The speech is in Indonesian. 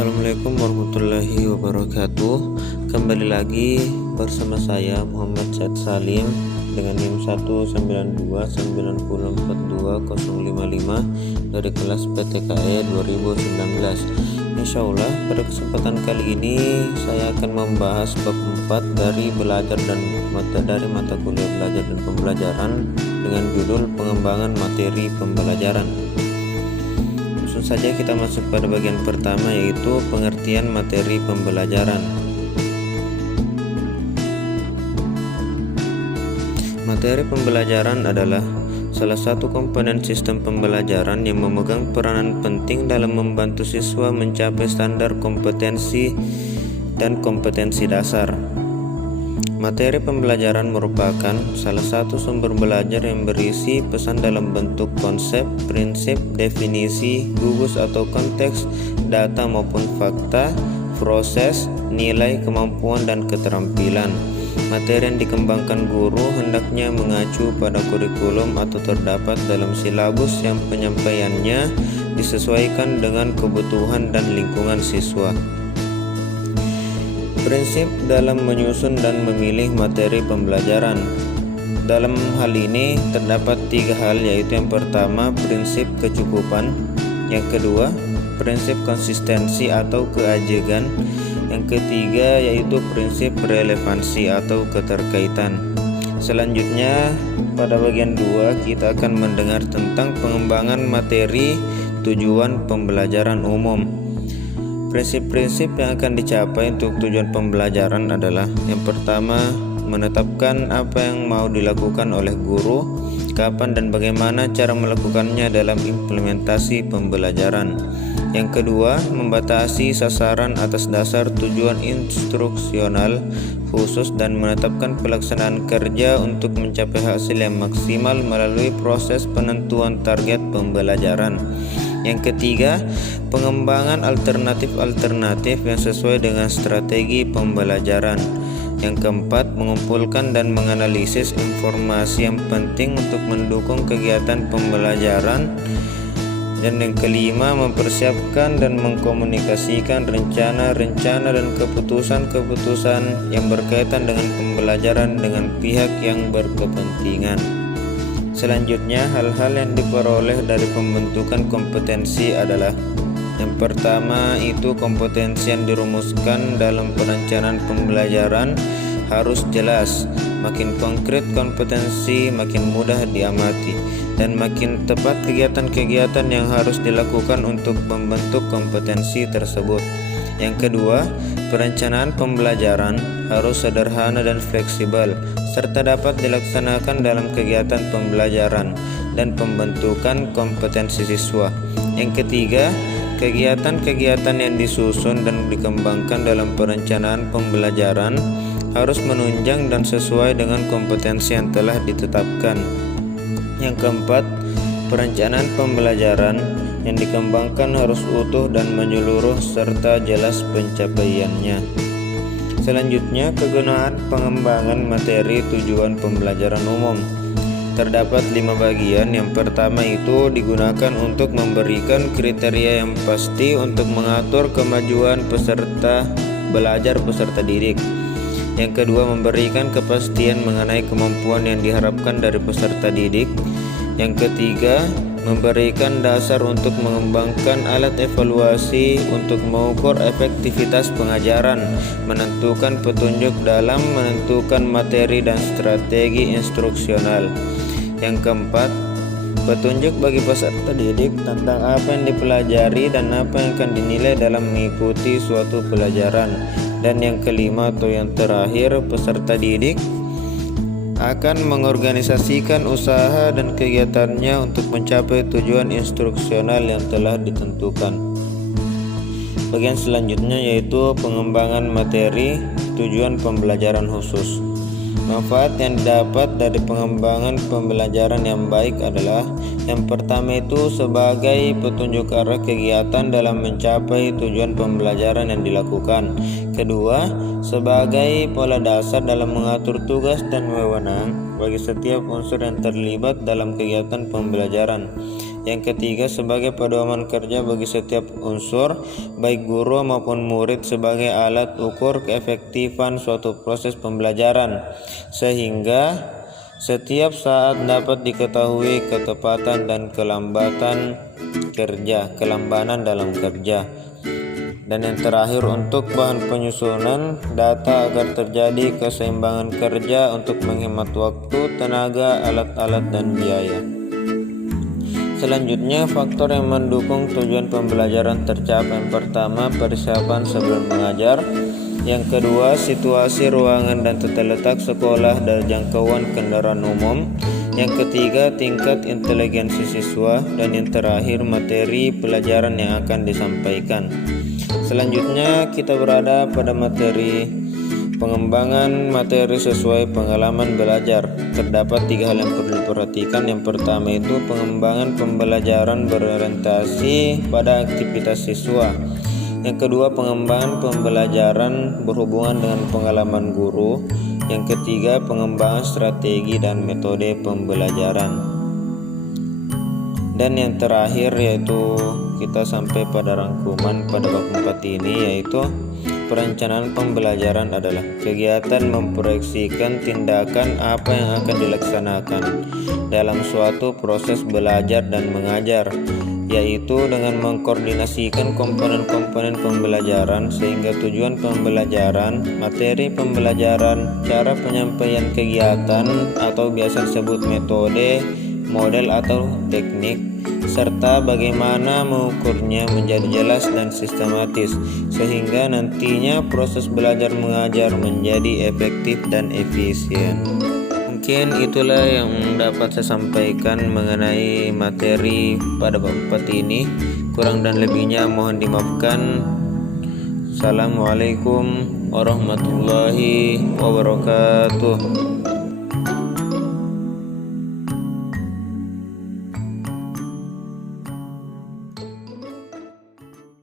Assalamualaikum warahmatullahi wabarakatuh. Kembali lagi bersama saya Muhammad Said Salim dengan NIM 19290420055 dari kelas PTKE 2019. Insyaallah pada kesempatan kali ini saya akan membahas bab 4 dari mata kuliah belajar dan pembelajaran dengan judul pengembangan materi pembelajaran. Langsung saja kita masuk pada bagian pertama, yaitu pengertian materi pembelajaran. Materi pembelajaran adalah salah satu komponen sistem pembelajaran yang memegang peranan penting dalam membantu siswa mencapai standar kompetensi dan kompetensi dasar. Materi pembelajaran merupakan salah satu sumber belajar yang berisi pesan dalam bentuk konsep, prinsip, definisi, gugus atau konteks, data maupun fakta, proses, nilai, kemampuan, dan keterampilan. Materi yang dikembangkan guru hendaknya mengacu pada kurikulum atau terdapat dalam silabus yang penyampaiannya disesuaikan dengan kebutuhan dan lingkungan siswa. Prinsip dalam menyusun dan memilih materi pembelajaran. Dalam hal ini terdapat 3 hal, yaitu yang pertama prinsip kecukupan, yang kedua prinsip konsistensi atau keajegan, yang ketiga yaitu prinsip relevansi atau keterkaitan. Selanjutnya pada bagian 2 kita akan mendengar tentang pengembangan materi tujuan pembelajaran umum. Prinsip-prinsip yang akan dicapai untuk tujuan pembelajaran adalah yang pertama, menetapkan apa yang mau dilakukan oleh guru, kapan dan bagaimana cara melakukannya dalam implementasi pembelajaran. Yang kedua, membatasi sasaran atas dasar tujuan instruksional khusus dan menetapkan pelaksanaan kerja untuk mencapai hasil yang maksimal melalui proses penentuan target pembelajaran. Yang ketiga, pengembangan alternatif-alternatif yang sesuai dengan strategi pembelajaran. Yang keempat, mengumpulkan dan menganalisis informasi yang penting untuk mendukung kegiatan pembelajaran. Dan yang kelima, mempersiapkan dan mengkomunikasikan rencana-rencana dan keputusan-keputusan yang berkaitan dengan pembelajaran dengan pihak yang berkepentingan. Selanjutnya, hal-hal yang diperoleh dari pembentukan kompetensi adalah yang pertama itu kompetensi yang dirumuskan dalam perencanaan pembelajaran harus jelas. Makin konkret kompetensi, makin mudah diamati dan makin tepat kegiatan-kegiatan yang harus dilakukan untuk membentuk kompetensi tersebut. Yang kedua, perencanaan pembelajaran harus sederhana dan fleksibel serta dapat dilaksanakan dalam kegiatan pembelajaran dan pembentukan kompetensi siswa. Yang ketiga, kegiatan-kegiatan yang disusun dan dikembangkan dalam perencanaan pembelajaran harus menunjang dan sesuai dengan kompetensi yang telah ditetapkan. Yang keempat, perencanaan pembelajaran yang dikembangkan harus utuh dan menyeluruh serta jelas pencapaiannya. Selanjutnya, kegunaan pengembangan materi tujuan pembelajaran umum. Terdapat 5 bagian. Yang pertama itu digunakan untuk memberikan kriteria yang pasti untuk mengatur kemajuan peserta didik. Yang kedua, memberikan kepastian mengenai kemampuan yang diharapkan dari peserta didik. Yang ketiga, memberikan dasar untuk mengembangkan alat evaluasi untuk mengukur efektivitas pengajaran, menentukan petunjuk dalam menentukan materi dan strategi instruksional. Yang keempat, petunjuk bagi peserta didik tentang apa yang dipelajari dan apa yang akan dinilai dalam mengikuti suatu pelajaran. Dan yang kelima atau yang terakhir, peserta didik akan mengorganisasikan usaha dan kegiatannya untuk mencapai tujuan instruksional yang telah ditentukan. Bagian selanjutnya yaitu pengembangan materi tujuan pembelajaran khusus. Manfaat yang didapat dari pengembangan pembelajaran yang baik adalah yang pertama itu sebagai petunjuk arah kegiatan dalam mencapai tujuan pembelajaran yang dilakukan. Kedua, sebagai pola dasar dalam mengatur tugas dan wewenang bagi setiap unsur yang terlibat dalam kegiatan pembelajaran. Yang ketiga, sebagai pedoman kerja bagi setiap unsur, baik guru maupun murid, sebagai alat ukur keefektifan suatu proses pembelajaran, sehingga setiap saat dapat diketahui ketepatan dan kelambanan dalam kerja. Dan yang terakhir, untuk bahan penyusunan data agar terjadi keseimbangan kerja untuk menghemat waktu, tenaga, alat-alat, dan biaya. Selanjutnya, faktor yang mendukung tujuan pembelajaran tercapai. Yang pertama, persiapan sebelum mengajar. Yang kedua, situasi ruangan dan tata letak sekolah dan jangkauan kendaraan umum. Yang ketiga, tingkat inteligensi siswa. Dan yang terakhir, materi pelajaran yang akan disampaikan. Selanjutnya, kita berada pada materi pengembangan materi sesuai pengalaman belajar. Terdapat 3 hal yang perlu diperhatikan. Yang pertama itu pengembangan pembelajaran berorientasi pada aktivitas siswa. Yang kedua, pengembangan pembelajaran berhubungan dengan pengalaman guru. Yang ketiga, pengembangan strategi dan metode pembelajaran. Dan yang terakhir yaitu kita sampai pada rangkuman pada bab 4 ini, yaitu perencanaan pembelajaran adalah kegiatan memproyeksikan tindakan apa yang akan dilaksanakan dalam suatu proses belajar dan mengajar, yaitu dengan mengkoordinasikan komponen-komponen pembelajaran sehingga tujuan pembelajaran, materi pembelajaran, cara penyampaian kegiatan atau biasa disebut metode, model atau teknik, serta bagaimana mengukurnya menjadi jelas dan sistematis sehingga nantinya proses belajar mengajar menjadi efektif dan efisien. Mungkin itulah yang dapat saya sampaikan mengenai materi pada bab 4 ini. Kurang dan lebihnya mohon dimaafkan. Assalamualaikum warahmatullahi wabarakatuh.